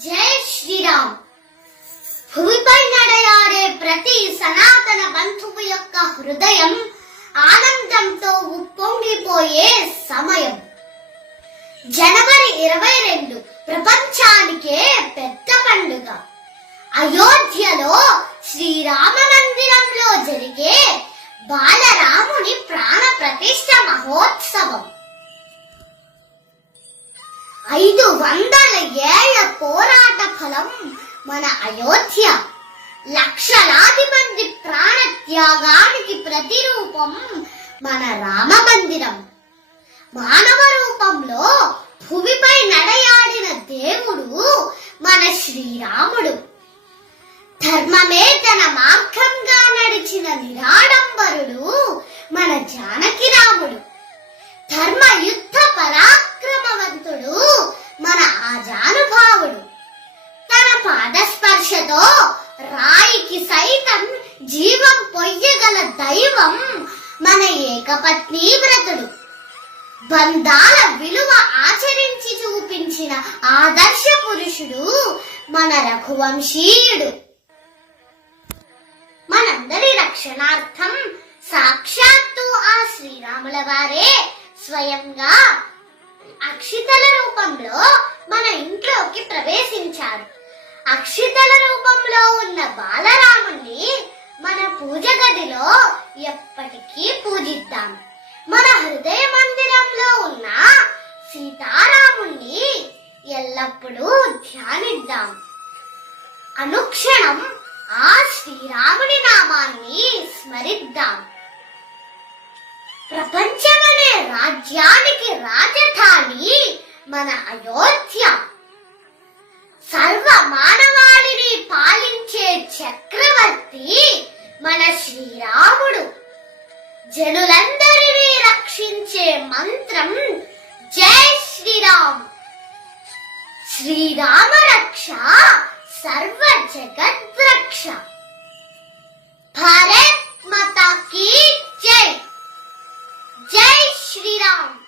జై శ్రీరామ్. భూమిపై నడయాడే ప్రతి సనాతన బంధువు యొక్క హృదయం ఆనందంతో ఉప్పొంగిపోయే సమయం. జనవరి ఇరవై రెండు ప్రపంచానికే పెద్ద పండుగ. అయోధ్యలో శ్రీరామ మందిరంలో జరిగే బాలరాముని ప్రాణ ప్రతిష్ట మహోత్సవం. ఐదు వందల ఏళ్ళ పోరాట ఫలం మన అయోధ్య. లక్షలాది మంది ప్రాణ త్యాగానికి ప్రతిరూపం మన రామ మందిరం మానవ రూపంలో భూమిపై నడయాడిన దేవుడు మన శ్రీరాముడు. ధర్మమే తన మార్గంగా నడిచిన స్పర్శతో రాయికి సైతం జీవం పొయ్యగల దైవం మన ఏకపత్ని వ్రతుడు. బంధాల విలువ ఆచరించి చూపించిన ఆదర్శ పురుషుడు మన రఘువంశీయుడు. మనందరి రక్షణార్థం సాక్షాత్తు ఆ శ్రీరాముల వారే స్వయంగా అక్షితల రూపంలో మన ఇంట్లోకి ప్రవేశించారు. అక్షితల రూపంలో ఉన్న బాలరాముణ్ణి మన పూజ గదిలో ఎప్పటికీ పూజిద్దాం. మన హృదయ మందిరంలో ఉన్న సీతారాముణ్ణి ఎల్లప్పుడూ ధ్యానిద్దాం. అనుక్షణం ఆ శ్రీరాముని నామాన్ని స్మరిద్దాం. ప్రపంచమనే రాజ్యానికి రాజధాని మన అయోధ్య. చక్రవర్తి మన శ్రీరాముడు. జనులందరినీ రక్షించే మంత్రం జై శ్రీరామ్. శ్రీరామ రక్ష సర్వ జగద్రక్ష భారత్ మాతా కీ జై. జై శ్రీరామ్.